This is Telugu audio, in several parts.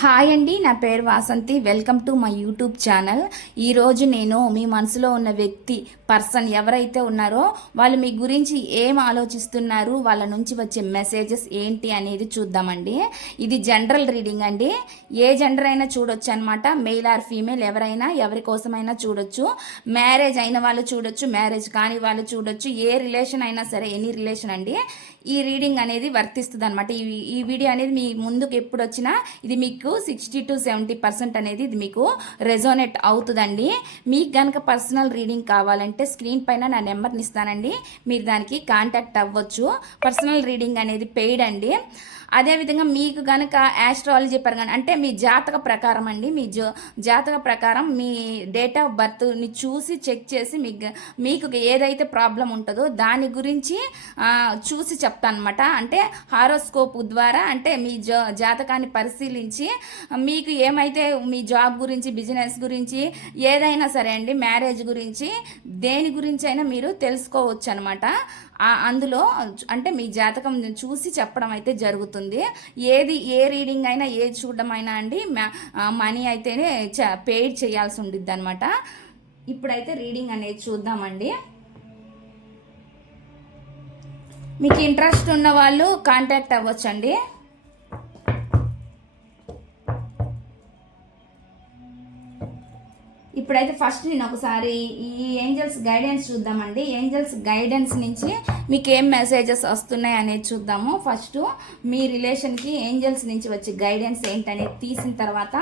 హాయ్ అండి, నా పేరు Vasanthi. Welcome to my YouTube channel. ఈరోజు నేను మీ మనసులో ఉన్న వ్యక్తి పర్సన్ ఎవరైతే ఉన్నారో వాళ్ళు మీ గురించి ఏం ఆలోచిస్తున్నారు, వాళ్ళ నుంచి వచ్చే మెసేజెస్ ఏంటి అనేది చూద్దామండి. ఇది జనరల్ రీడింగ్ అండి. ఏ జెండర్ అయినా చూడొచ్చు అనమాట. మెయిల్ ఆర్ ఫీమేల్ ఎవరైనా ఎవరి కోసమైనా చూడొచ్చు. మ్యారేజ్ అయిన వాళ్ళు చూడొచ్చు, మ్యారేజ్ కాని వాళ్ళు చూడొచ్చు. ఏ రిలేషన్ అయినా సరే, ఎనీ రిలేషన్ అండి, ఈ రీడింగ్ అనేది వర్తిస్తుంది అనమాట. ఈ వీడియో అనేది మీ ముందుకు ఎప్పుడు వచ్చినా ఇది మీకు 60 to 70% అనేది ఇది మీకు రెజోనేట్ అవుతుందండి. మీకు కనుక పర్సనల్ రీడింగ్ కావాలంటే స్క్రీన్ పైన నా నెంబర్ని ఇస్తానండి, మీరు దానికి కాంటాక్ట్ అవ్వచ్చు. పర్సనల్ రీడింగ్ అనేది పెయిడ్ అండి. అదేవిధంగా మీకు కనుక యాస్ట్రాలజీ పరంగా అంటే మీ జాతక ప్రకారం అండి, మీ జాతక ప్రకారం మీ డేట్ ఆఫ్ బర్త్ని చూసి చెక్ చేసి మీకు ఏదైతే ప్రాబ్లం ఉంటుందో దాని గురించి చూసి చెప్తాను అనమాట. అంటే హారోస్కోప్ ద్వారా అంటే మీ జాతకాన్ని పరిశీలించి మీకు ఏమైతే మీ జాబ్ గురించి, బిజినెస్ గురించి, ఏదైనా సరే అండి, మ్యారేజ్ గురించి, దేని గురించి అయినా మీరు తెలుసుకోవచ్చు అనమాట. అందులో అంటే మీ జాతకం చూసి చెప్పడం అయితే జరుగుతుంది. ఏ రీడింగ్ అయినా, ఏది చూడడం అయినా అండి మనీ అయితేనే పెయిడ్ చేయాల్సి ఉంటుంది అనమాట. ఇప్పుడైతే రీడింగ్ అనేది చూద్దామండి. మీకు ఇంట్రెస్ట్ ఉన్న వాళ్ళు కాంటాక్ట్ అవ్వచ్చండి. ఇప్పుడైతే ఫస్ట్ నేను ఒకసారి ఈ ఏంజల్స్ గైడెన్స్ చూద్దామండి. ఏంజల్స్ గైడెన్స్ నుంచి మీకు ఏం మెసేజెస్ వస్తున్నాయి అనేది చూద్దాము. ఫస్ట్ మీ రిలేషన్కి ఏంజల్స్ నుంచి వచ్చే గైడెన్స్ ఏంటనేది తీసిన తర్వాత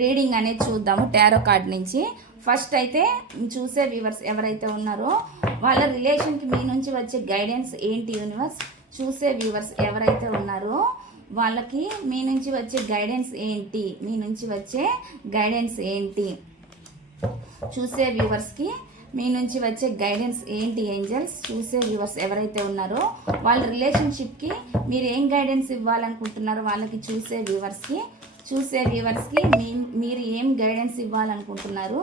రీడింగ్ అనేది చూద్దాము టారో కార్డ్ నుంచి. ఫస్ట్ అయితే చూసే వ్యూవర్స్ ఎవరైతే ఉన్నారో వాళ్ళ రిలేషన్కి మీ నుంచి వచ్చే గైడెన్స్ ఏంటి యూనివర్స్. చూసే వ్యూవర్స్ ఎవరైతే ఉన్నారో వాళ్ళకి మీ నుంచి వచ్చే గైడెన్స్ ఏంటి, మీ నుంచి వచ్చే గైడెన్స్ ఏంటి. చూసే వ్యూవర్స్కి మీ నుంచి వచ్చే గైడెన్స్ ఏంటి ఏంజల్స్. చూసే వ్యూవర్స్ ఎవరైతే ఉన్నారో వాళ్ళ రిలేషన్షిప్కి మీరు ఏం గైడెన్స్ ఇవ్వాలనుకుంటున్నారో వాళ్ళకి చూసే వ్యూవర్స్కి మీరు ఏం గైడెన్స్ ఇవ్వాలనుకుంటున్నారు.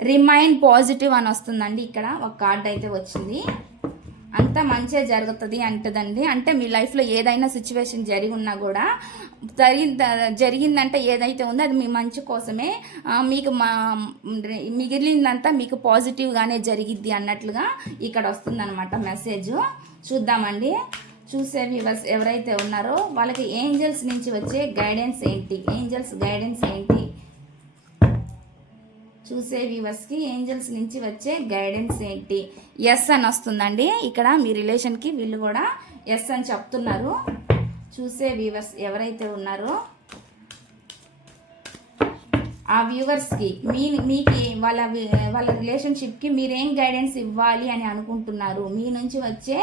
రిమైన్ పాజిటివ్ అని వస్తుందండి. ఇక్కడ ఒక కార్డ్ అయితే వచ్చింది. అంతా మంచిగా జరుగుతుంది అంటదండి. అంటే మీ లైఫ్లో ఏదైనా సిచ్యువేషన్ జరిగి ఉన్నా కూడా జరిగిందంటే ఏదైతే ఉందో అది మీ మంచి కోసమే, మీకు మిగిలిందంతా మీకు పాజిటివ్గానే జరిగిద్ది అన్నట్లుగా ఇక్కడ వస్తుందన్నమాట మెసేజ్. చూద్దామండి. చూసే వ్యూవర్స్ ఎవరైతే ఉన్నారో వాళ్ళకి ఏంజల్స్ నుంచి వచ్చే గైడెన్స్ ఏంటి, ఏంజల్స్ గైడెన్స్ ఏంటి. చూసే వ్యూవర్స్కి ఏంజల్స్ నుంచి వచ్చే గైడెన్స్ ఏంటి. ఎస్ అని వస్తుందండి. ఇక్కడ మీ రిలేషన్కి వీళ్ళు కూడా ఎస్ అని చెప్తున్నారు. చూసే వ్యూవర్స్ ఎవరైతే ఉన్నారో ఆ వ్యూవర్స్కి మీకు వాళ్ళ రిలేషన్షిప్కి మీరేం గైడెన్స్ ఇవ్వాలి అని అనుకుంటున్నారు, మీ నుంచి వచ్చే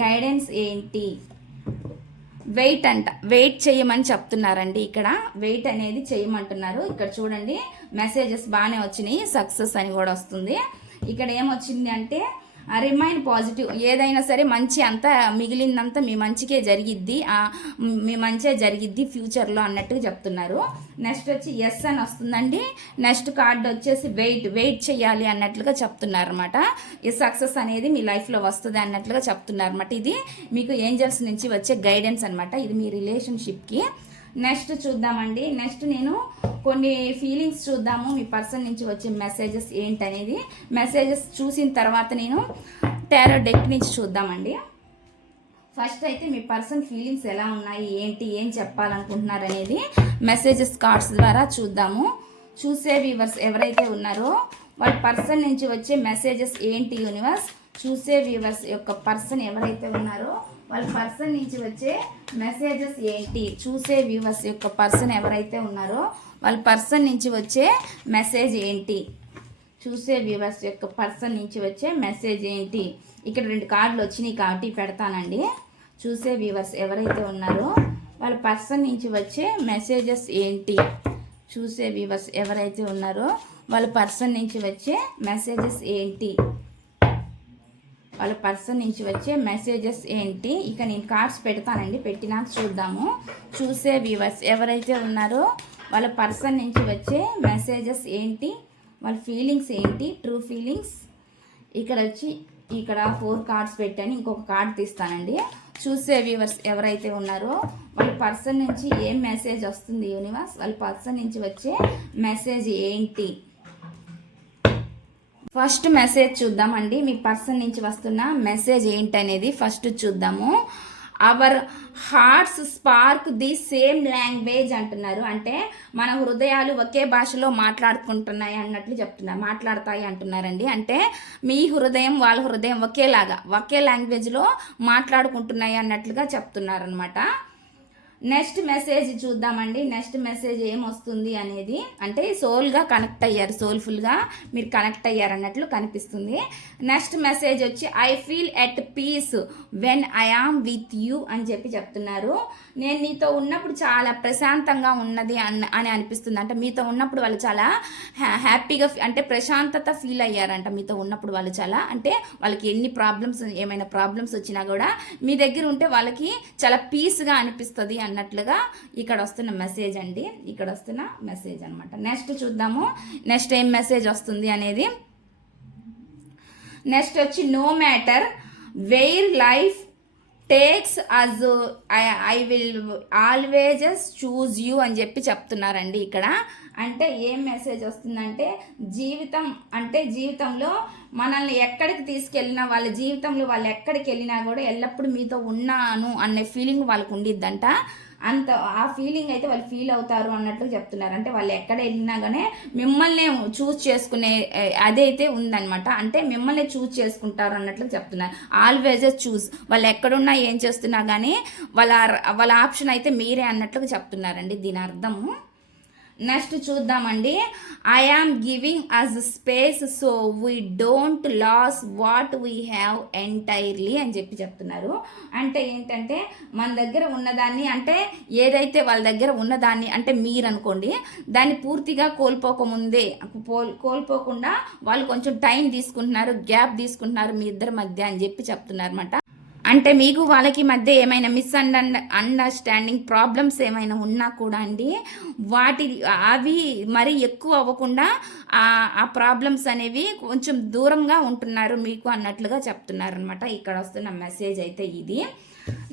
గైడెన్స్ ఏంటి. వెయిట్ చేయమని చెప్తున్నారండి. ఇక్కడ వెయిట్ అనేది చేయమంటున్నారు. ఇక్కడ చూడండి మెసేజెస్ బాగానే వచ్చినాయి, సక్సెస్ అని కూడా వస్తుంది. ఇక్కడ ఏమొచ్చింది అంటే రిమైన్ పాజిటివ్, ఏదైనా సరే మంచి అంతా మిగిలిందంతా మీ మంచికే జరిగిద్ది, మీ మంచిగా జరిగిద్ది ఫ్యూచర్లో అన్నట్టుగా చెప్తున్నారు. నెక్స్ట్ వచ్చి ఎస్ అని వస్తుందండి. నెక్స్ట్ కార్డు వచ్చేసి వెయిట్ చేయాలి అన్నట్లుగా చెప్తున్నారు అనమాట. ఈ సక్సెస్ అనేది మీ లైఫ్లో వస్తుంది అన్నట్లుగా చెప్తున్నారు అనమాట. ఇది మీకు ఏంజల్స్ నుంచి వచ్చే గైడెన్స్ అనమాట. ఇది మీ రిలేషన్షిప్కి. నెక్స్ట్ చూద్దామండి. నెక్స్ట్ నేను కొన్ని ఫీలింగ్స్ చూద్దాము, మీ పర్సన్ నుంచి వచ్చే మెసేజెస్ ఏంటనేది. మెసేజెస్ చూసిన తర్వాత నేను టారో డెక్ నుంచి చూద్దామండి. ఫస్ట్ అయితే మీ పర్సన్ ఫీలింగ్స్ ఎలా ఉన్నాయి, ఏంటి, ఏం చెప్పాలనుకుంటున్నారు అనేది మెసేజెస్ కార్డ్స్ ద్వారా చూద్దాము. చూసే వ్యూవర్స్ ఎవరైతే ఉన్నారో వాళ్ళ పర్సన్ నుంచి వచ్చే మెసేజెస్ ఏంటి యూనివర్స్. చూసే వ్యూవర్స్ యొక్క పర్సన్ ఎవరైతే ఉన్నారో వాళ్ళ పర్సన్ నుంచి వచ్చే మెసేజెస్ ఏంటి. చూసే వ్యూవర్స్ యొక్క పర్సన్ ఎవరైతే ఉన్నారో వాళ్ళ పర్సన్ నుంచి వచ్చే మెసేజ్ ఏంటి. చూసే వ్యూవర్స్ యొక్క పర్సన్ నుంచి వచ్చే మెసేజ్ ఏంటి. ఇక్కడ 2 కార్డులు వచ్చినాయి కాబట్టి పెడతానండి. చూసే వ్యూవర్స్ ఎవరైతే ఉన్నారో వాళ్ళ పర్సన్ నుంచి వచ్చే మెసేజెస్ ఏంటి. చూసే వ్యూవర్స్ ఎవరైతే ఉన్నారో వాళ్ళ పర్సన్ నుంచి వచ్చే మెసేజెస్ ఏంటి. వాళ్ళ పర్సన్ నుంచి వచ్చే మెసేజెస్ ఏంటి. ఇక నేను కార్డ్స్ పెడతానండి, పెట్టినాక చూద్దాము. చూసే వ్యూవర్స్ ఎవరైతే ఉన్నారో వాళ్ళ పర్సన్ నుంచి వచ్చే మెసేజెస్ ఏంటి, వాళ్ళ ఫీలింగ్స్ ఏంటి, ట్రూ ఫీలింగ్స్. ఇక్కడ 4 కార్డ్స్ పెట్టాను, ఇంకొక కార్డ్ తీస్తానండి. చూసే వ్యూవర్స్ ఎవరైతే ఉన్నారో వాళ్ళ పర్సన్ నుంచి ఏం మెసేజ్ వస్తుంది యూనివర్స్, వాళ్ళ పర్సన్ నుంచి వచ్చే మెసేజ్ ఏంటి? ఫస్ట్ మెసేజ్ చూద్దామండి, మీ పర్సన్ నుంచి వస్తున్న మెసేజ్ ఏంటనేది ఫస్ట్ చూద్దాము. Our hearts spark the same language అంటున్నారు. అంటే మన హృదయాలు ఒకే భాషలో మాట్లాడుకుంటున్నాయి అన్నట్లు చెప్తున్నారు, మాట్లాడతాయి అంటున్నారండి. అంటే మీ హృదయం వాళ్ళ హృదయం ఒకేలాగా ఒకే లాంగ్వేజ్లో మాట్లాడుకుంటున్నాయి అన్నట్లుగా చెప్తున్నారు అనమాట. నెక్స్ట్ మెసేజ్ చూద్దామండి. నెక్స్ట్ మెసేజ్ ఏమొస్తుంది అనేది, అంటే సోల్గా కనెక్ట్ అయ్యారు, సోల్ఫుల్గా మీరు కనెక్ట్ అయ్యారు అన్నట్లు కనిపిస్తుంది. నెక్స్ట్ మెసేజ్ వచ్చి I feel at peace when I am with you అని చెప్పి చెప్తున్నారు. నేను నీతో ఉన్నప్పుడు చాలా ప్రశాంతంగా ఉన్నది అని అనిపిస్తుంది. అంటే మీతో ఉన్నప్పుడు వాళ్ళు చాలా హ్యాపీగా, అంటే ప్రశాంతత ఫీల్ అయ్యారంట మీతో ఉన్నప్పుడు వాళ్ళు చాలా. అంటే వాళ్ళకి ఏమైనా ప్రాబ్లమ్స్ వచ్చినా కూడా మీ దగ్గర ఉంటే వాళ్ళకి చాలా పీస్గా అనిపిస్తుంది అన్నట్లుగా ఇక్కడ వస్తున్న మెసేజ్ అండి, ఇక్కడ వస్తున్న మెసేజ్ అనమాట. నెక్స్ట్ చూద్దాము, నెక్స్ట్ ఏం మెసేజ్ వస్తుంది అనేది. నెక్స్ట్ వచ్చి no matter where life takes us I will always choose you అని చెప్పి చెప్తున్నారండి ఇక్కడ. అంటే ఏం మెసేజ్ వస్తుందంటే, జీవితంలో మనల్ని ఎక్కడికి తీసుకెళ్ళినా, వాళ్ళ జీవితంలో వాళ్ళు ఎక్కడికి వెళ్ళినా కూడా ఎల్లప్పుడూ మీతో ఉన్నాను అనే ఫీలింగ్ వాళ్ళకు ఉండిద్దంట. ఆ ఫీలింగ్ అయితే వాళ్ళు ఫీల్ అవుతారు అన్నట్లు చెప్తున్నారు. అంటే వాళ్ళు ఎక్కడ వెళ్ళినా కానీ మిమ్మల్ని చూస్ చేసుకునే అదైతే ఉందన్నమాట. అంటే మిమ్మల్ని చూస్ చేసుకుంటారు అన్నట్లు చెప్తున్నారు. ఆల్వేజ్ చూస్, వాళ్ళు ఎక్కడున్నా ఏం చేస్తున్నా కానీ వాళ్ళ ఆప్షన్ అయితే మీరే అన్నట్లు చెప్తున్నారండి దీని అర్థము. నెక్స్ట్ చూద్దామండి. I am giving us space so we don't lose what we have entirely అని చెప్పి చెప్తున్నారు. అంటే ఏంటంటే మన దగ్గర ఉన్నదాన్ని, అంటే ఏదైతే వాళ్ళ దగ్గర ఉన్నదాన్ని, అంటే మీరు అనుకోండి, దాన్ని పూర్తిగా కోల్పోకుండా వాళ్ళు కొంచెం టైం తీసుకుంటున్నారు, గ్యాప్ తీసుకుంటున్నారు మీ ఇద్దరి మధ్య అని చెప్పి చెప్తున్నారు అనమాట. అంటే మీకు వాళ్ళకి మధ్య ఏమైనా అండర్స్టాండింగ్ ప్రాబ్లమ్స్ ఏమైనా ఉన్నా కూడా అండి, అవి మరీ ఎక్కువ అవ్వకుండా ఆ ప్రాబ్లమ్స్ అనేవి కొంచెం దూరంగా ఉంటున్నారు మీకు అన్నట్లుగా చెప్తున్నారు అనమాట. ఇక్కడ వస్తున్న మెసేజ్ అయితే ఇది.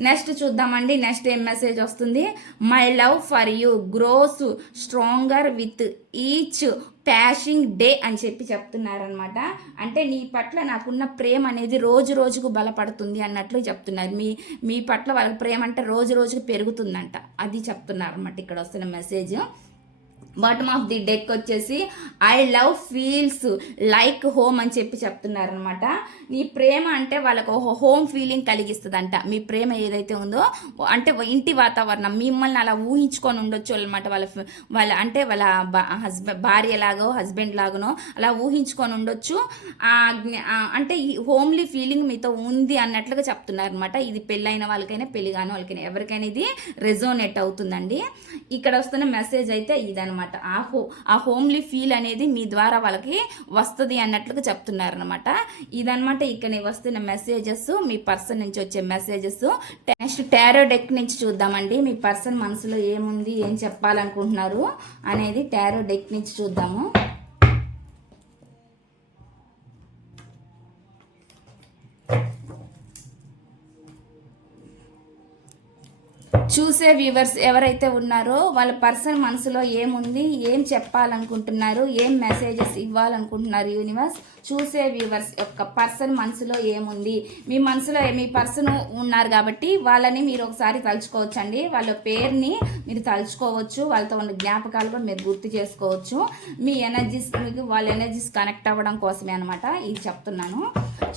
నెక్స్ట్ చూద్దామండి, నెక్స్ట్ ఏం మెసేజ్ వస్తుంది. My love for you grows stronger with each passing day అని చెప్పి చెప్తున్నారనమాట. అంటే నీ పట్ల నాకున్న ప్రేమ అనేది రోజు రోజుకు బలపడుతుంది అన్నట్లు చెప్తున్నారు. మీ పట్ల వాళ్ళకి ప్రేమ అంటే రోజు రోజుకు పెరుగుతుందంట, అది చెప్తున్నారు అనమాట ఇక్కడ వస్తున్న message. Bottom of the deck వచ్చేసి I love feels like home అని చెప్పి చెప్తున్నారు అనమాట. నీ ప్రేమ అంటే వాళ్ళకు హోమ్ ఫీలింగ్ కలిగిస్తుందంట. మీ ప్రేమ ఏదైతే ఉందో అంటే ఇంటి వాతావరణం, మిమ్మల్ని అలా ఊహించుకొని ఉండొచ్చు అనమాట. వాళ్ళ భార్య లాగో హస్బెండ్ లాగనో అలా ఊహించుకొని ఉండొచ్చు. అంటే ఈ హోమ్లీ ఫీలింగ్ మీతో ఉంది అన్నట్లుగా చెప్తున్నారు అనమాట. ఇది పెళ్ళైన వాళ్ళకైనా పెళ్లి కాని వాళ్ళకైనా ఎవరికైనా ఇది రెజోనేట్ అవుతుందండి. ఇక్కడ వస్తున్న మెసేజ్ అయితే ఇదనమాట. ఆ హోమ్లీ ఫీల్ అనేది మీ ద్వారా వాళ్ళకి వస్తుంది అన్నట్లుగా చెప్తున్నారు అనమాట. ఇదనమాట ఇక్కడ వస్తున్న మెసేజెస్, మీ పర్సన్ నుంచి వచ్చే మెసేజెస్. నెక్స్ట్ టారో డెక్ నుంచి చూద్దామండి, మీ పర్సన్ మనసులో ఏముంది, ఏం చెప్పాలనుకుంటున్నారు అనేది టారో డెక్ నుంచి చూద్దాము. చూసే వ్యూవర్స్ ఎవరైతే ఉన్నారో వాళ్ళ పర్సన్ మనసులో ఏముంది, ఏం చెప్పాలనుకుంటున్నారు, ఏం మెసేజెస్ ఇవ్వాలనుకుంటున్నారు యూనివర్స్. చూసే వ్యూవర్స్ యొక్క పర్సన్ మనసులో ఏముంది, మీ మనసులో మీ పర్సన్ ఉన్నారు కాబట్టి వాళ్ళని మీరు ఒకసారి తలుచుకోవచ్చండి. వాళ్ళ పేరుని మీరు తలుచుకోవచ్చు, వాళ్ళతో ఉన్న జ్ఞాపకాలు కూడా మీరు గుర్తు చేసుకోవచ్చు. మీ ఎనర్జీస్, మీకు వాళ్ళ ఎనర్జీస్ కనెక్ట్ అవ్వడం కోసమే అనమాట ఇది చెప్తున్నాను.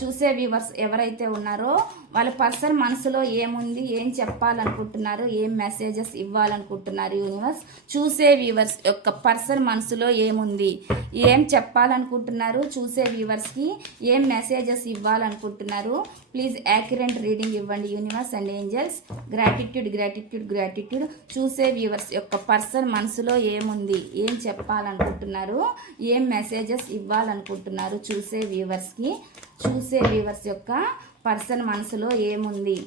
చూసే వ్యూవర్స్ ఎవరైతే ఉన్నారో వాళ్ళ పర్సన్ మనసులో ఏముంది, ఏం చెప్పాలనుకుంటున్నారు, ఏం మెసేజెస్ ఇవ్వాలనుకుంటున్నారు యూనివర్స్. చూసే వ్యూవర్స్ యొక్క పర్సన్ మనసులో ఏముంది, ఏం చెప్పాలనుకుంటున్నారు, చూసే వ్యూవర్స్కి ఏం మెసేజెస్ ఇవ్వాలనుకుంటున్నారు. ప్లీజ్ యాక్యురేట్ రీడింగ్ ఇవ్వండి universe and angels. Gratitude gratitude gratitude. చూసే వ్యూవర్స్ యొక్క పర్సన్ మనసులో ఏముంది, ఏం చెప్పాలనుకుంటున్నారు, ఏం మెసేజెస్ ఇవ్వాలనుకుంటున్నారు చూసే వ్యూవర్స్కి. చూసే వ్యూవర్స్ యొక్క పర్సన్ మనసులో ఏముంది.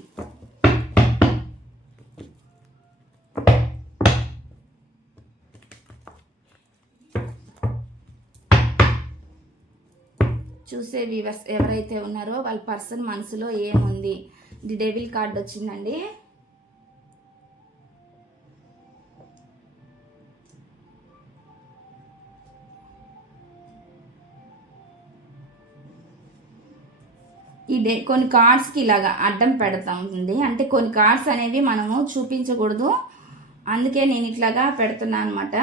చూసే వ్యూవర్స్ ఎవరైతే ఉన్నారో వాళ్ళ పర్సన్ మనసులో ఏముంది. ది డెవిల్ కార్డ్ వచ్చిందండి. కొన్ని కార్డ్స్కి ఇలాగా అడ్డం పెడతాంది, అంటే కొన్ని కార్డ్స్ అనేవి మనము చూపించకూడదు, అందుకే నేను ఇట్లాగా పెడుతున్నాను అనమాట.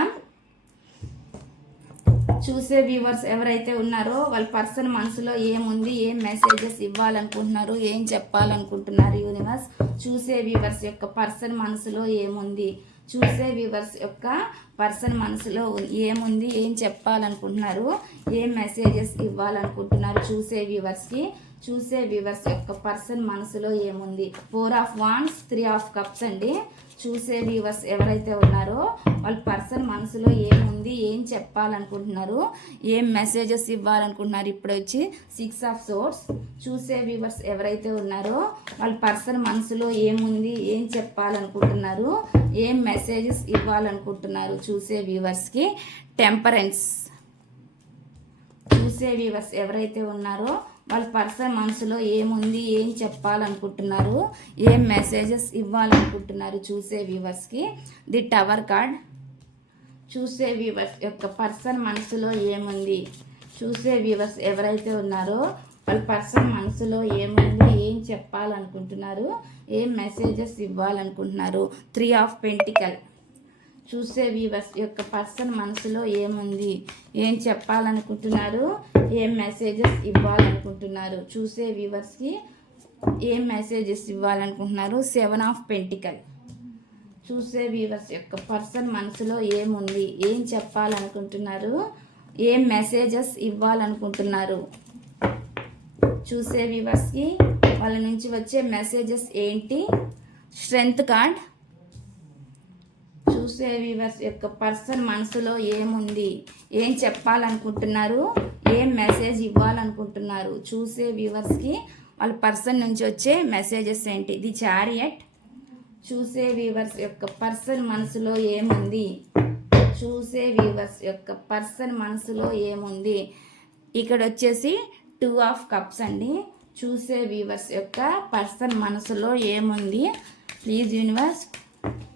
చూసే వ్యూవర్స్ ఎవరైతే ఉన్నారో వాళ్ళ పర్సన్ మనసులో ఏముంది, ఏం మెసేజెస్ ఇవ్వాలనుకుంటున్నారు, ఏం చెప్పాలనుకుంటున్నారు యూనివర్స్. చూసే వ్యూవర్స్ యొక్క పర్సన్ మనసులో ఏముంది, చూసే వ్యూవర్స్ యొక్క పర్సన్ మనసులో ఏముంది, ఏం చెప్పాలనుకుంటున్నారు, ఏం మెసేజెస్ ఇవ్వాలనుకుంటున్నారు చూసే వ్యూవర్స్కి. చూసే వ్యూవర్స్ యొక్క పర్సన్ మనసులో ఏముంది. 4 ఆఫ్ వాండ్స్, 3 ఆఫ్ కప్స్ అండి. చూసే వ్యూవర్స్ ఎవరైతే ఉన్నారో వాళ్ళ పర్సన్ మనసులో ఏముంది, ఏం చెప్పాలనుకుంటున్నారు, ఏం మెసేజెస్ ఇవ్వాలనుకుంటున్నారు. ఇప్పుడు వచ్చి 6 ఆఫ్ సోర్డ్స్. చూసే వ్యూవర్స్ ఎవరైతే ఉన్నారో వాళ్ళ పర్సన్ మనసులో ఏముంది, ఏం చెప్పాలనుకుంటున్నారు, ఏం మెసేజెస్ ఇవ్వాలనుకుంటున్నారు చూసే వ్యూవర్స్కి. టెంపరెన్స్. చూసే వ్యూవర్స్ ఎవరైతే ఉన్నారో వాళ్ళ పర్సన్ మనసులో ఏముంది, ఏం చెప్పాలనుకుంటున్నారు, ఏం మెసేజెస్ ఇవ్వాలనుకుంటున్నారు చూసే వ్యూవర్స్కి. The tower card. చూసే వ్యూవర్స్ యొక్క పర్సన్ మనసులో ఏముంది, చూసే వ్యూవర్స్ ఎవరైతే ఉన్నారో వాళ్ళ పర్సన్ మనసులో ఏముంది, ఏం చెప్పాలనుకుంటున్నారు, ఏం మెసేజెస్ ఇవ్వాలనుకుంటున్నారు. 3 of pentacle. చూసే వ్యూవర్స్ యొక్క పర్సన్ మనసులో ఏముంది, ఏం చెప్పాలనుకుంటున్నారు, ఏం మెసేజెస్ ఇవ్వాలనుకుంటున్నారు చూసే వ్యూవర్స్కి, ఏం మెసేజెస్ ఇవ్వాలనుకుంటున్నారు. 7 of pentacle. చూసే వ్యూవర్స్ యొక్క పర్సన్ మనసులో ఏముంది, ఏం చెప్పాలనుకుంటున్నారు, ఏం మెసేజెస్ ఇవ్వాలనుకుంటున్నారు చూసే వ్యూవర్స్కి. వాళ్ళ నుంచి వచ్చే మెసేజెస్ ఏంటి. Strength card. చూసే వ్యూవర్స్ యొక్క పర్సన్ మనసులో ఏముంది, ఏం చెప్పాలనుకుంటున్నారు, ఏం మెసేజ్ ఇవ్వాలనుకుంటున్నారు చూసే వ్యూవర్స్కి. వాళ్ళ పర్సన్ నుంచి వచ్చే మెసేజెస్ ఏంటి. The chariot. చూసే వ్యూవర్స్ యొక్క పర్సన్ మనసులో ఏముంది, చూసే వ్యూవర్స్ యొక్క పర్సన్ మనసులో ఏముంది. ఇక్కడ వచ్చేసి 2 ఆఫ్ కప్స్ అండి. చూసే వ్యూవర్స్ యొక్క పర్సన్ మనసులో ఏముంది. Please universe,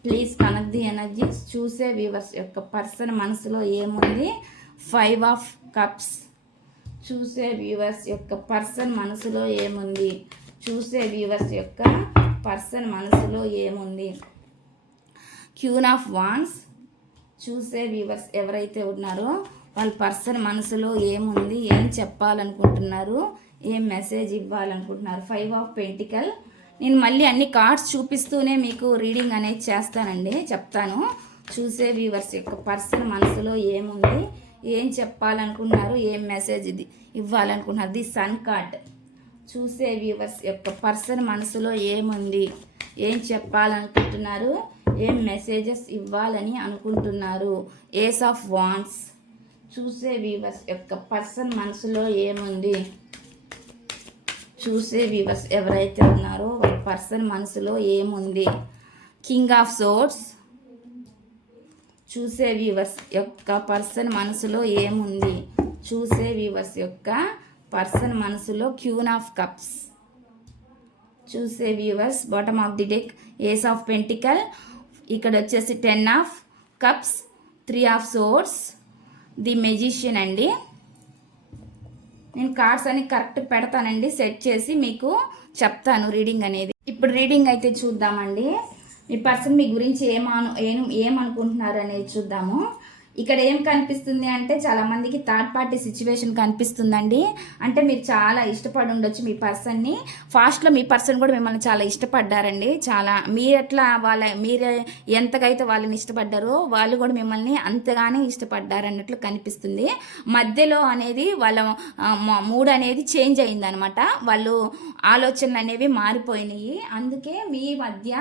please connect the energies. చూసే వ్యూవర్స్ యొక్క పర్సన్ మనసులో ఏముంది. 5 ఆఫ్ కప్స్. చూసే వ్యూవర్స్ యొక్క పర్సన్ మనసులో ఏముంది, చూసే వ్యూవర్స్ యొక్క పర్సన్ మనసులో ఏముంది. Queen of wands. చూసే వ్యూవర్స్ ఎవరైతే ఉన్నారో వాళ్ళ పర్సన్ మనసులో ఏముంది, ఏం చెప్పాలనుకుంటున్నారు, ఏం మెసేజ్ ఇవ్వాలనుకుంటున్నారు. 5 of pentacle. నేను మళ్ళీ అన్ని కార్డ్స్ చూపిస్తూనే మీకు రీడింగ్ అనేది చేస్తానండి, చెప్తాను. చూసే వ్యూవర్స్ యొక్క పర్సన్ మనసులో ఏముంది, ఏం చెప్పాలనుకున్నారు, ఏం మెసేజ్ ఇది ఇవ్వాలనుకున్నారు. The sun card. చూసే వ్యూవర్స్ యొక్క పర్సన్ మనసులో ఏముంది, ఏం చెప్పాలనుకుంటున్నారు, ఏం మెసేజెస్ ఇవ్వాలని అనుకుంటున్నారు. Ace of wands. చూసే వ్యూవర్స్ యొక్క పర్సన్ మనసులో ఏముంది, చూసే వ్యూవర్స్ ఎవరైతే ఉన్నారో వాళ్ళ పర్సన్ మనసులో ఏముంది. King of swords. చూసే వ్యూవర్స్ యొక్క పర్సన్ మనసులో ఏముంది, చూసే వ్యూవర్స్ యొక్క పర్సన్ మనసులో క్వీన్ ఆఫ్ కప్స్. చూసే viewers bottom of the deck ace of pentacle. ఇక్కడ వచ్చేసి 10 of cups, 3 of swords, the magician అండి. నేను కార్డ్స్ అని కరెక్ట్ పెడతానండి, సెట్ చేసి మీకు చెప్తాను రీడింగ్ అనేది. ఇప్పుడు రీడింగ్ అయితే చూద్దామండి. మీ పర్సన్ మీ గురించి ఏమనుకుంటున్నారు అనేది చూద్దాము. ఇక్కడ ఏం కనిపిస్తుంది అంటే చాలామందికి థర్డ్ పార్టీ సిచ్యువేషన్ కనిపిస్తుందండి. అంటే మీరు చాలా ఇష్టపడి ఉండొచ్చు మీ పర్సన్ని. ఫాస్ట్లో మీ పర్సన్ కూడా మిమ్మల్ని చాలా ఇష్టపడ్డారండి. చాలా మీరు ఎంతకైతే వాళ్ళని ఇష్టపడ్డారో వాళ్ళు కూడా మిమ్మల్ని అంతగానే ఇష్టపడ్డారు అన్నట్లు కనిపిస్తుంది. మధ్యలో అనేది వాళ్ళ మూడ్ అనేది చేంజ్ అయిందనమాట. వాళ్ళు ఆలోచనలు అనేవి మారిపోయినాయి. అందుకే మీ మధ్య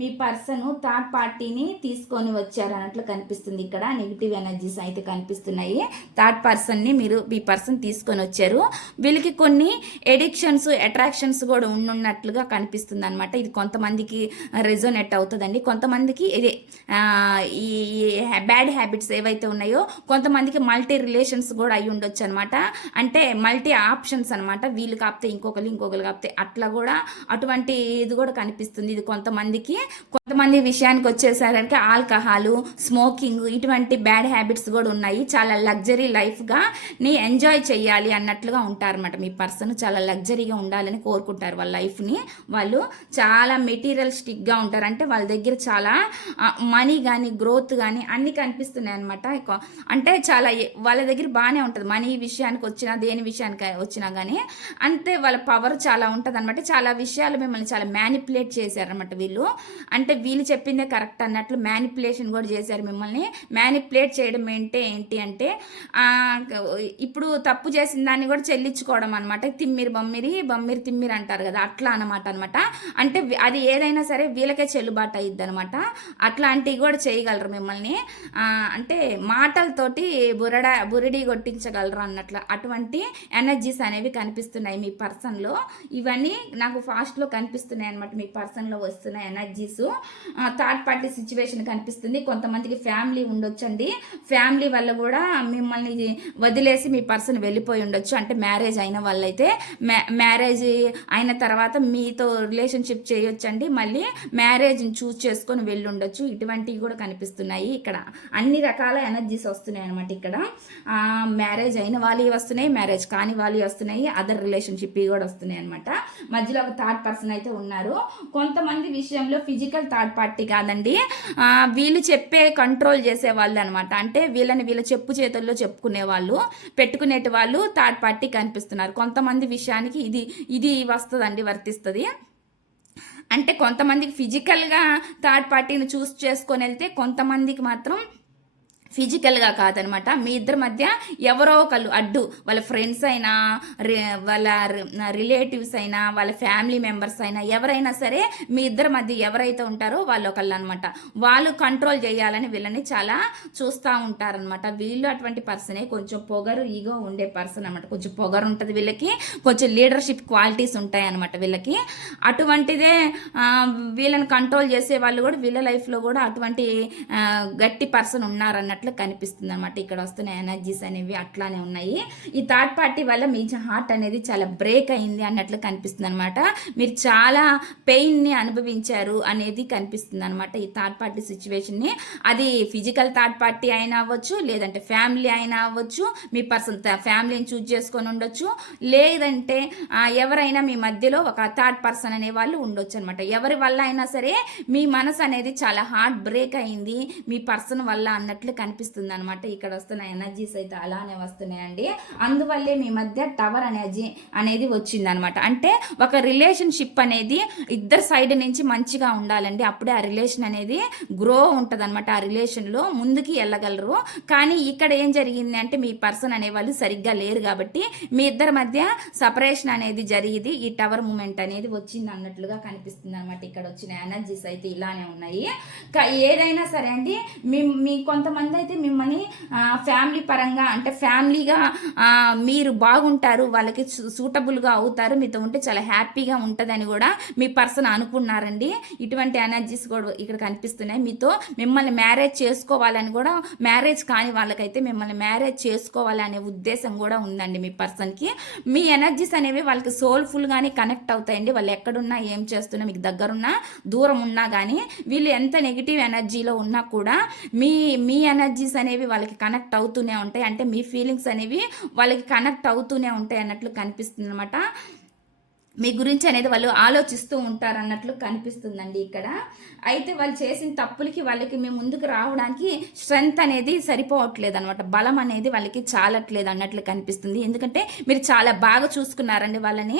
మీ పర్సన్ థర్డ్ పార్టీని తీసుకొని వచ్చారు అన్నట్లు కనిపిస్తుంది. ఇక్కడ నెగిటివ్ ఎనర్జీస్ అయితే కనిపిస్తున్నాయి. థర్డ్ పర్సన్ని మీ పర్సన్ తీసుకొని వచ్చారు. వీళ్ళకి కొన్ని ఎడిక్షన్స్, అట్రాక్షన్స్ కూడా ఉన్నట్లుగా కనిపిస్తుంది అనమాట. ఇది కొంతమందికి రెజోనేట్ అవుతుందండి. కొంతమందికి ఇది ఈ బ్యాడ్ హ్యాబిట్స్ ఏవైతే ఉన్నాయో కొంతమందికి మల్టీ రిలేషన్స్ కూడా అయి ఉండొచ్చు అనమాట. అంటే మల్టీ ఆప్షన్స్ అనమాట. వీళ్ళు కాపితే ఇంకొకరు కాపితే అట్లా కూడా అటువంటి ఇది కూడా కనిపిస్తుంది. ఇది కొంతమందికి కొంతమంది విషయానికి వచ్చేసరికి ఆల్కహాలు, స్మోకింగ్ ఇటువంటి బ్యాడ్ హ్యాబిట్స్ కూడా ఉన్నాయి. చాలా లగ్జరీ లైఫ్గా ని ఎంజాయ్ చేయాలి అన్నట్లుగా ఉంటారన్నమాట. మీ పర్సన్ చాలా లగ్జరీగా ఉండాలని కోరుకుంటారు. వాళ్ళ లైఫ్ని వాళ్ళు చాలా మెటీరియలిస్టిక్గా ఉంటారు. అంటే వాళ్ళ దగ్గర చాలా మనీ కానీ గ్రోత్ కానీ అన్నీ కనిపిస్తున్నాయి అనమాట. అంటే చాలా వాళ్ళ దగ్గర బాగానే ఉంటుంది. మనీ విషయానికి వచ్చినా దేని విషయానికి వచ్చినా కానీ అంతే వాళ్ళ పవర్ చాలా ఉంటుంది అనమాట. చాలా విషయాలు మిమ్మల్ని చాలా మ్యానిపులేట్ చేశారనమాట వీళ్ళు. అంటే వీళ్ళు చెప్పిందే కరెక్ట్ అన్నట్లు మ్యానిపులేషన్ కూడా చేశారు మిమ్మల్ని. మ్యానిపులేట్ చేయడం ఏంటి అంటే ఇప్పుడు తప్పు చేసిన దాన్ని కూడా చెల్లించుకోవడం అనమాట. తిమ్మిరి బమ్మిరి తిమ్మిరి అంటారు కదా, అట్లా అనమాట. అంటే అది ఏదైనా సరే వీళ్ళకే చెల్లుబాటు అయ్యిద్ది అనమాట. అట్లాంటివి కూడా చేయగలరు మిమ్మల్ని. అంటే మాటలతోటి బురిడి కొట్టించగలరు అన్నట్లు అటువంటి ఎనర్జీస్ అనేవి కనిపిస్తున్నాయి మీ పర్సన్లో. ఇవన్నీ నాకు ఫాస్ట్లో కనిపిస్తున్నాయి అనమాట. మీ పర్సన్లో వస్తున్న ఎనర్జీస్. థర్డ్ పార్టీ సిచ్యువేషన్ కనిపిస్తుంది. కొంతమందికి ఫ్యామిలీ ఉండొచ్చండి. ఫ్యామిలీ వల్ల కూడా మిమ్మల్ని వదిలేసి మీ పర్సన్ వెళ్ళిపోయి ఉండొచ్చు. అంటే మ్యారేజ్ అయిన వాళ్ళైతే మ్యారేజ్ అయిన తర్వాత మీతో రిలేషన్షిప్ చేయొచ్చండి. మళ్ళీ మ్యారేజ్ని చూస్ చేసుకొని వెళ్ళి ఉండొచ్చు. ఇటువంటివి కూడా కనిపిస్తున్నాయి. ఇక్కడ అన్ని రకాల ఎనర్జీస్ వస్తున్నాయి అనమాట. ఇక్కడ మ్యారేజ్ అయిన వాళ్ళు వస్తున్నాయి, మ్యారేజ్ కాని వాళ్ళు వస్తున్నాయి, అదర్ రిలేషన్షిప్ కూడా వస్తున్నాయి అనమాట. మధ్యలో ఒక థర్డ్ పర్సన్ అయితే ఉన్నారు. కొంతమంది విషయంలో ఫిజికల్ థర్డ్ పార్టీ కాదండి, వీళ్ళు చెప్పే కంట్రోల్ చేసే వాళ్ళు అనమాట. అంటే వీళ్ళ చెప్పు చేతుల్లో చెప్పుకునే వాళ్ళు, పెట్టుకునేటి వాళ్ళు థర్డ్ పార్టీ కనిపిస్తున్నారు. కొంతమంది విషయానికి ఇది వస్తుందండి, వర్తిస్తుంది. అంటే కొంతమందికి ఫిజికల్గా థర్డ్ పార్టీని చూస్ చేసుకొని వెళ్తే, కొంతమందికి మాత్రం ఫిజికల్గా కాదనమాట. మీ ఇద్దరి మధ్య ఎవరో ఒకళ్ళు అడ్డు, వాళ్ళ ఫ్రెండ్స్ అయినా, వాళ్ళ రిలేటివ్స్ అయినా, వాళ్ళ ఫ్యామిలీ మెంబర్స్ అయినా, ఎవరైనా సరే మీ ఇద్దరి మధ్య ఎవరైతే ఉంటారో వాళ్ళు ఒకళ్ళు అనమాట. వాళ్ళు కంట్రోల్ చేయాలని వీళ్ళని చాలా చూస్తూ ఉంటారనమాట. వీళ్ళు అటువంటి పర్సనే. కొంచెం పొగరు, ఈగో ఉండే పర్సన్ అనమాట. కొంచెం పొగరు ఉంటుంది వీళ్ళకి, కొంచెం లీడర్షిప్ క్వాలిటీస్ ఉంటాయి అనమాట వీళ్ళకి. అటువంటిదే వీళ్ళని కంట్రోల్ చేసే వాళ్ళు కూడా వీళ్ళ లైఫ్లో కూడా అటువంటి గట్టి పర్సన్ ఉన్నారన్నట్టు కనిపిస్తుంది అనమాట. ఇక్కడ వస్తున్న ఎనర్జీస్ అనేవి అట్లానే ఉన్నాయి. ఈ థర్డ్ పార్టీ వల్ల మీ హార్ట్ అనేది చాలా బ్రేక్ అయింది అన్నట్లు కనిపిస్తుంది అనమాట. మీరు చాలా పెయిన్ని అనుభవించారు అనేది కనిపిస్తుంది అనమాట ఈ థర్డ్ పార్టీ సిచ్యువేషన్ని. అది ఫిజికల్ థర్డ్ పార్టీ అయినా అవ్వచ్చు, లేదంటే ఫ్యామిలీ అయినా అవ్వచ్చు. మీ పర్సన్ ఫ్యామిలీని చూజ్ చేసుకొని ఉండొచ్చు, లేదంటే ఎవరైనా మీ మధ్యలో ఒక థర్డ్ పర్సన్ అనే వాళ్ళు ఉండొచ్చు అనమాట. ఎవరి వల్ల అయినా సరే మీ మనసు అనేది చాలా హార్ట్ బ్రేక్ అయింది మీ పర్సన్ వల్ల అన్నట్లు కనిపిస్తుంది అనమాట. ఇక్కడ వస్తున్న ఎనర్జీస్ అయితే అలానే వస్తున్నాయండి. అందువల్లే మీ మధ్య టవర్ ఎనర్జీ అనేది వచ్చింది అనమాట. అంటే ఒక రిలేషన్షిప్ అనేది ఇద్దరు సైడ్ నుంచి మంచిగా ఉండాలండి. అప్పుడే ఆ రిలేషన్ అనేది గ్రో ఉంటుంది అనమాట. ఆ రిలేషన్లో ముందుకి వెళ్ళగలరు. కానీ ఇక్కడ ఏం జరిగింది అంటే మీ పర్సన్ అనేవాళ్ళు సరిగ్గా లేరు కాబట్టి మీ ఇద్దరి మధ్య సపరేషన్ అనేది జరిగింది. ఈ టవర్ మూమెంట్ అనేది వచ్చింది అన్నట్లుగా కనిపిస్తుంది అనమాట. ఇక్కడ వచ్చిన ఎనర్జీస్ అయితే ఇలానే ఉన్నాయి. ఏదైనా సరే అండి, మీ కొంతమంది అయితే మిమ్మల్ని ఫ్యామిలీ పరంగా, అంటే ఫ్యామిలీగా మీరు బాగుంటారు, వాళ్ళకి సూటబుల్గా అవుతారు, మీతో ఉంటే చాలా హ్యాపీగా ఉంటుందని కూడా మీ పర్సన్ అనుకున్నారండి. ఇటువంటి ఎనర్జీస్ కూడా ఇక్కడ కనిపిస్తున్నాయి. మిమ్మల్ని మ్యారేజ్ చేసుకోవాలని కూడా, మ్యారేజ్ కాని వాళ్ళకైతే మిమ్మల్ని మ్యారేజ్ చేసుకోవాలనే ఉద్దేశం కూడా ఉందండి మీ పర్సన్కి. మీ ఎనర్జీస్ అనేవి వాళ్ళకి సోల్ఫుల్గానే కనెక్ట్ అవుతాయండి. వాళ్ళు ఎక్కడున్నా, ఏం చేస్తున్నా, మీకు దగ్గరున్నా దూరం ఉన్నా కానీ, వీళ్ళు ఎంత నెగిటివ్ ఎనర్జీలో ఉన్నా కూడా మీ ఎనర్జీస్ అనేవి వాళ్ళకి కనెక్ట్ అవుతూనే ఉంటాయి. అంటే మీ ఫీలింగ్స్ అనేవి వాళ్ళకి కనెక్ట్ అవుతూనే ఉంటాయి అన్నట్లు కనిపిస్తుంది అనమాట. మీ గురించి అనేది వాళ్ళు ఆలోచిస్తూ ఉంటారు అన్నట్లు కనిపిస్తుందండి ఇక్కడ. అయితే వాళ్ళు చేసిన తప్పులకి వాళ్ళకి మీ ముందుకు రావడానికి స్ట్రెంగ్త్ అనేది సరిపోవట్లేదు అనమాట. బలం అనేది వాళ్ళకి చాలట్లేదు అన్నట్లు కనిపిస్తుంది. ఎందుకంటే మీరు చాలా బాగా చూసుకున్నారండి వాళ్ళని.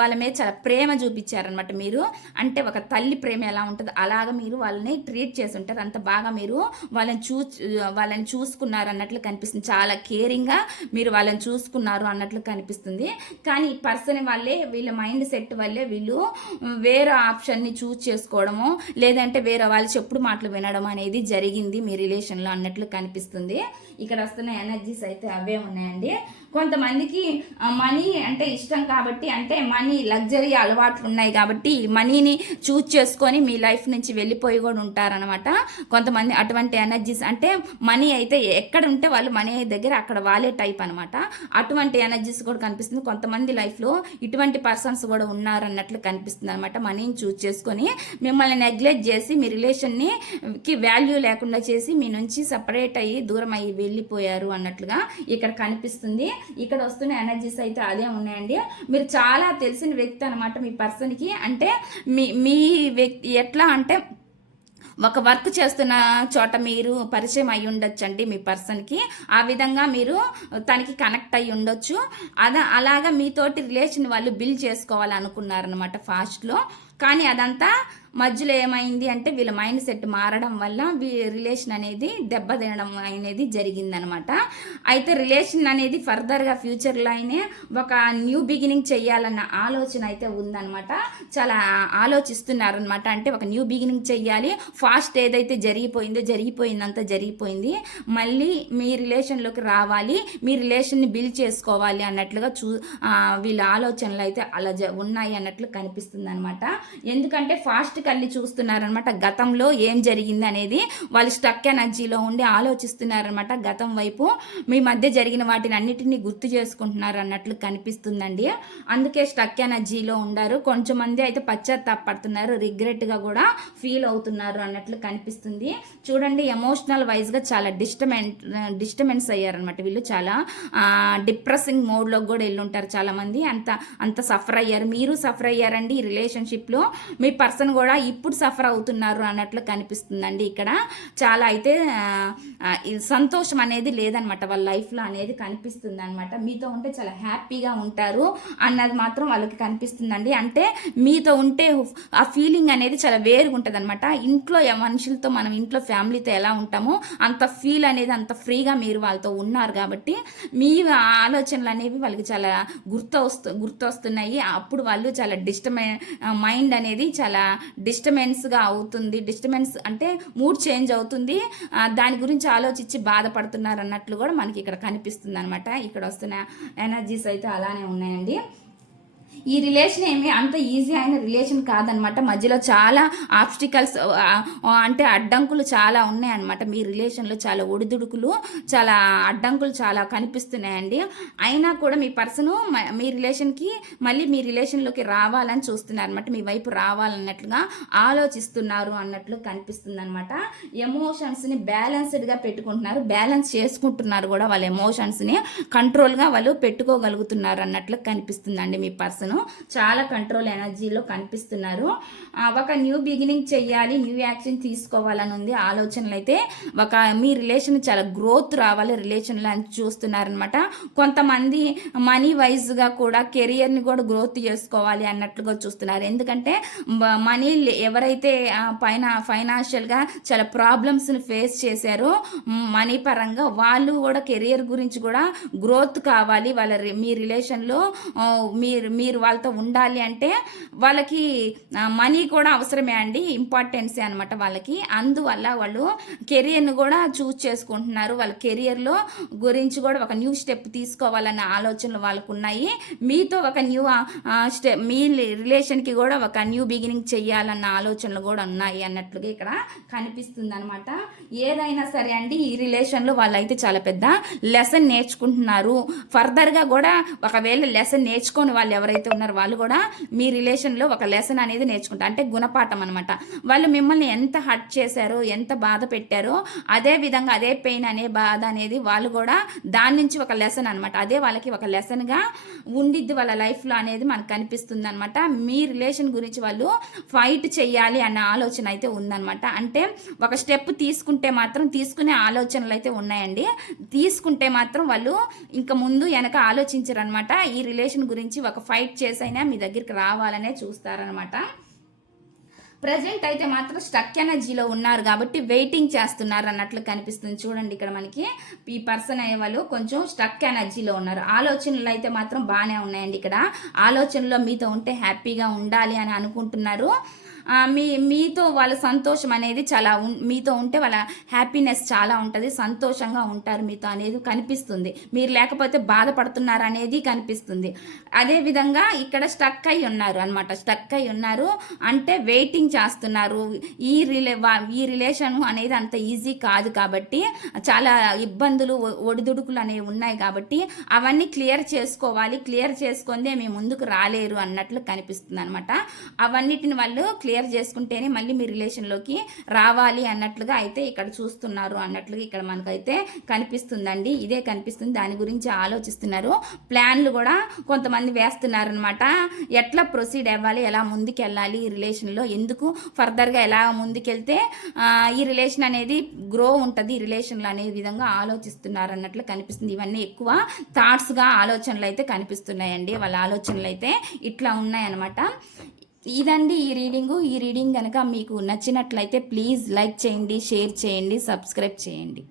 వాళ్ళ మీద చాలా ప్రేమ చూపించారనమాట మీరు. అంటే ఒక తల్లి ప్రేమ ఎలా ఉంటుందో అలాగా మీరు వాళ్ళని ట్రీట్ చేసి ఉంటారు. అంత బాగా మీరు వాళ్ళని చూసుకున్నారు అన్నట్లు కనిపిస్తుంది. చాలా కేరింగ్గా మీరు వాళ్ళని చూసుకున్నారు అన్నట్లు కనిపిస్తుంది. కానీ ఈ పర్సన్ వాళ్ళే, వీళ్ళ మైండ్ సెట్ వల్లే వీళ్ళు వేరే ఆప్షన్ని చూస్ చేసుకోవడము, లేదంటే వేరే వాళ్ళు చెప్పుడు మాటలు వినడం అనేది జరిగింది మీ రిలేషన్లో అన్నట్లు కనిపిస్తుంది. ఇక్కడ వస్తున్న ఎనర్జీస్ అయితే అవే ఉన్నాయండి. కొంతమందికి మనీ అంటే ఇష్టం కాబట్టి, అంటే మనీ లగ్జరీ అలవాట్లు ఉన్నాయి కాబట్టి మనీని చూజ్ చేసుకొని మీ లైఫ్ నుంచి వెళ్ళిపోయి కూడా ఉంటారనమాట. కొంతమంది అటువంటి ఎనర్జీస్, అంటే మనీ అయితే ఎక్కడ ఉంటే వాళ్ళు మనీ దగ్గర అక్కడ వాళ్ళే టైప్ అనమాట. అటువంటి ఎనర్జీస్ కూడా కనిపిస్తుంది. కొంతమంది లైఫ్లో ఇటువంటి పర్సన్స్ కూడా ఉన్నారన్నట్లు కనిపిస్తుంది అనమాట. మనీని చూజ్ చేసుకొని మిమ్మల్ని నెగ్లెక్ట్ చేసి మీ రిలేషన్ని కి వాల్యూ లేకుండా చేసి మీ నుంచి సపరేట్ అయ్యి దూరం అయ్యి వెళ్ళిపోయారు అన్నట్లుగా ఇక్కడ కనిపిస్తుంది. ఇక్కడ వస్తున్న ఎనర్జీస్ అయితే అదే ఉన్నాయండి. మీరు చాలా తెలిసిన వ్యక్తి అనమాట మీ పర్సన్కి. అంటే మీ వ్యక్తి ఎట్లా అంటే ఒక వర్క్ చేస్తున్న చోట మీరు పరిచయం అయి ఉండొచ్చండి మీ పర్సన్కి. ఆ విధంగా మీరు తనకి కనెక్ట్ అయ్యి ఉండొచ్చు. అలాగా మీతోటి రిలేషన్ వాళ్ళు బిల్డ్ చేసుకోవాలనుకున్నారనమాట ఫాస్ట్లో. కానీ అదంతా మధ్యలో ఏమైంది అంటే వీళ్ళ మైండ్ సెట్ మారడం వల్ల రిలేషన్ అనేది దెబ్బతినడం అనేది జరిగిందనమాట. అయితే రిలేషన్ అనేది ఫర్దర్గా ఫ్యూచర్లో అయినా ఒక న్యూ బిగినింగ్ చెయ్యాలన్న ఆలోచన అయితే ఉందనమాట. చాలా ఆలోచిస్తున్నారనమాట. అంటే ఒక న్యూ బిగినింగ్ చెయ్యాలి, ఫాస్ట్ ఏదైతే జరిగిపోయిందంతా జరిగిపోయింది, మళ్ళీ మీ రిలేషన్లోకి రావాలి, మీ రిలేషన్ని బిల్డ్ చేసుకోవాలి అన్నట్లుగా వీళ్ళ ఆలోచనలు అయితే అలా ఉన్నాయి అన్నట్లు కనిపిస్తుంది అనమాట. ఎందుకంటే ఫాస్ట్ కళ్ళి చూస్తున్నారనమాట. గతంలో ఏం జరిగింది అనేది వాళ్ళు స్టక్ ఎనర్జీలో ఉండి ఆలోచిస్తున్నారనమాట. గతం వైపు మీ మధ్య జరిగిన వాటిని అన్నిటినీ గుర్తు చేసుకుంటున్నారు అన్నట్లు కనిపిస్తుందండి. అందుకే స్టక్ ఎనర్జీలో ఉండారు. కొంచెం మంది అయితే పశ్చాత్తాపడుతున్నారు, రిగ్రెట్గా కూడా ఫీల్ అవుతున్నారు అన్నట్లు కనిపిస్తుంది. చూడండి, ఎమోషనల్ వైజ్గా చాలా డిస్టర్బెన్స్ అయ్యారనమాట వీళ్ళు. చాలా డిప్రెసింగ్ మోడ్లో కూడా వెళ్ళుంటారు చాలామంది. అంత సఫర్ అయ్యారు. మీరు సఫర్ అయ్యారండి ఈ రిలేషన్షిప్లో. మీ పర్సన్ కూడా ఇప్పుడు సఫర్ అవుతున్నారు అన్నట్లు కనిపిస్తుందండి. ఇక్కడ చాలా అయితే సంతోషం అనేది లేదనమాట వాళ్ళ లైఫ్లో అనేది కనిపిస్తుంది అనమాట. మీతో ఉంటే చాలా హ్యాపీగా ఉంటారు అన్నది మాత్రం వాళ్ళకి కనిపిస్తుందండి. అంటే మీతో ఉంటే ఆ ఫీలింగ్ అనేది చాలా వేరుగా ఉంటుంది అనమాట. ఇంట్లో మనుషులతో, మనం ఇంట్లో ఫ్యామిలీతో ఎలా ఉంటామో అంత ఫీల్ అనేది, అంత ఫ్రీగా మీరు వాళ్ళతో ఉన్నారు కాబట్టి మీ ఆలోచనలు అనేవి వాళ్ళకి చాలా గుర్తొస్తున్నాయి. అప్పుడు వాళ్ళు చాలా మైండ్ అనేది చాలా డిస్టర్బెన్స్గా అవుతుంది. డిస్టర్బెన్స్ అంటే మూడ్ చేంజ్ అవుతుంది. దాని గురించి ఆలోచించి బాధపడుతున్నారు అన్నట్లు కూడా మనకి ఇక్కడ కనిపిస్తుంది అనమాట. ఇక్కడ వస్తున్న ఎనర్జీస్ అయితే అలానే ఉన్నాయండి. ఈ రిలేషన్ ఏమి అంత ఈజీ అయిన రిలేషన్ కాదనమాట. మధ్యలో చాలా ఆబ్స్టికల్స్, అంటే అడ్డంకులు చాలా ఉన్నాయన్నమాట. మీ రిలేషన్లో చాలా ఒడిదుడుకులు, చాలా అడ్డంకులు చాలా కనిపిస్తున్నాయండి. అయినా కూడా మీ పర్సను మీ రిలేషన్కి మళ్ళీ మీ రిలేషన్లోకి రావాలని చూస్తున్నారు అనమాట. మీ వైపు రావాలన్నట్లుగా ఆలోచిస్తున్నారు అన్నట్లు కనిపిస్తుంది అనమాట. ఎమోషన్స్ని బ్యాలెన్స్డ్గా పెట్టుకుంటున్నారు, బ్యాలెన్స్ చేసుకుంటున్నారు కూడా. వాళ్ళ ఎమోషన్స్ని కంట్రోల్గా వాళ్ళు పెట్టుకోగలుగుతున్నారు అన్నట్లు కనిపిస్తుందండి. మీ పర్సన్ చాలా కంట్రోల్ ఎనర్జీలో కనిపిస్తున్నారు. ఒక న్యూ బిగినింగ్ చెయ్యాలి, న్యూ యాక్షన్ తీసుకోవాలని ఉంది ఆలోచనలు అయితే. మీ రిలేషన్ చాలా గ్రోత్ రావాలి రిలేషన్లో అని చూస్తున్నారనమాట. కొంతమంది మనీ వైజ్గా కూడా కెరియర్ని కూడా గ్రోత్ చేసుకోవాలి అన్నట్లుగా చూస్తున్నారు. ఎందుకంటే మనీ ఎవరైతే ఫైనాన్షియల్గా చాలా ప్రాబ్లమ్స్ని ఫేస్ చేశారో మనీ పరంగా, వాళ్ళు కూడా కెరియర్ గురించి కూడా గ్రోత్ కావాలి. మీ రిలేషన్లో మీరు వాళ్ళతో ఉండాలి అంటే వాళ్ళకి మనీ కూడా అవసరమే అండి, ఇంపార్టెన్సే అనమాట వాళ్ళకి. అందువల్ల వాళ్ళు కెరియర్ని కూడా చూస్ చేసుకుంటున్నారు. వాళ్ళ కెరియర్లో గురించి కూడా ఒక న్యూ స్టెప్ తీసుకోవాలనే ఆలోచనలు వాళ్ళకు ఉన్నాయి. మీతో ఒక న్యూ స్టెప్, మీ రిలేషన్కి కూడా ఒక న్యూ బిగినింగ్ చెయ్యాలన్న ఆలోచనలు కూడా ఉన్నాయి అన్నట్లుగా ఇక్కడ కనిపిస్తుంది అనమాట. ఏదైనా సరే అండి, ఈ రిలేషన్లో వాళ్ళైతే చాలా పెద్ద లెసన్ నేర్చుకుంటున్నారు. ఫర్దర్గా కూడా ఒకవేళ లెసన్ నేర్చుకొని వాళ్ళు ఎవరైతే ఉన్నారో వాళ్ళు కూడా మీ రిలేషన్లో ఒక లెసన్ అనేది నేర్చుకుంటారు. అంటే గుణపాఠం అనమాట. వాళ్ళు మిమ్మల్ని ఎంత హర్ట్ చేశారో, ఎంత బాధ పెట్టారో, అదే విధంగా అదే పెయిన్ అనే బాధ అనేది వాళ్ళు కూడా దాని నుంచి ఒక లెసన్ అనమాట. అదే వాళ్ళకి ఒక లెసన్గా ఉండిద్ది వాళ్ళ లైఫ్లో అనేది మనకు కనిపిస్తుంది అనమాట. మీ రిలేషన్ గురించి వాళ్ళు ఫైట్ చేయాలి అన్న ఆలోచన అయితే ఉందన్నమాట. అంటే ఒక స్టెప్ తీసుకుంటే మాత్రం, తీసుకునే ఆలోచనలు అయితే ఉన్నాయండి. తీసుకుంటే మాత్రం వాళ్ళు ఇంకా ముందు వెనక ఆలోచించరు అనమాట. ఈ రిలేషన్ గురించి ఒక ఫైట్ చేసైనా మీ దగ్గరికి రావాలనే చూస్తారనమాట. ప్రజెంట్ అయితే మాత్రం స్టక్ ఎనర్జీలో ఉన్నారు కాబట్టి వెయిటింగ్ చేస్తున్నారు అన్నట్లు కనిపిస్తుంది. చూడండి, ఇక్కడ మనకి ఈ పర్సన్ అయ్యే వాళ్ళు కొంచెం స్టక్ ఎనర్జీలో ఉన్నారు. ఆలోచనలు అయితే మాత్రం బాగానే ఉన్నాయండి. ఇక్కడ ఆలోచనలో మీతో ఉంటే హ్యాపీగా ఉండాలి అని అనుకుంటున్నారు. మీతో వాళ్ళ సంతోషం అనేది చాలా మీతో ఉంటే వాళ్ళ హ్యాపీనెస్ చాలా ఉంటుంది, సంతోషంగా ఉంటారు మీతో అనేది కనిపిస్తుంది. మీరు లేకపోతే బాధపడుతున్నారు అనేది కనిపిస్తుంది. అదేవిధంగా ఇక్కడ స్టక్ అయి ఉన్నారు అనమాట. స్టక్ అయి ఉన్నారు అంటే వెయిటింగ్ చేస్తున్నారు. ఈ రిలేషన్ అనేది అంత ఈజీ కాదు కాబట్టి చాలా ఇబ్బందులు ఒడిదుడుకులు అనేవి ఉన్నాయి కాబట్టి అవన్నీ క్లియర్ చేసుకోవాలి. క్లియర్ చేసుకుందే మీ ముందుకు రాలేరు అన్నట్లు కనిపిస్తుంది అనమాట. అవన్నిటిని వాళ్ళు క్లియర్ చేసుకుంటేనే మళ్ళీ మీ రిలేషన్లోకి రావాలి అన్నట్లుగా అయితే ఇక్కడ చూస్తున్నారు అన్నట్లుగా ఇక్కడ మనకైతే కనిపిస్తుందండి. ఇదే కనిపిస్తుంది, దాని గురించి ఆలోచిస్తున్నారు. ప్లాన్లు కూడా కొంతమంది వేస్తున్నారు అనమాట. ఎట్లా ప్రొసీడ్ అవ్వాలి, ఎలా ముందుకు వెళ్ళాలి ఈ రిలేషన్లో, ఎందుకు ఫర్దర్గా ఎలా ముందుకెళ్తే ఈ రిలేషన్ అనేది గ్రో ఉంటుంది, ఈ రిలేషన్లో అనే విధంగా ఆలోచిస్తున్నారు అన్నట్లు కనిపిస్తుంది. ఇవన్నీ ఎక్కువ థాట్స్గా ఆలోచనలు అయితే కనిపిస్తున్నాయండి. వాళ్ళ ఆలోచనలు అయితే ఇట్లా ఉన్నాయన్నమాట. ఇదండి ఈ రీడింగ్ కనుక మీకు నచ్చినట్లయితే ప్లీజ్ లైక్ చేయండి, షేర్ చేయండి, సబ్స్క్రైబ్ చేయండి.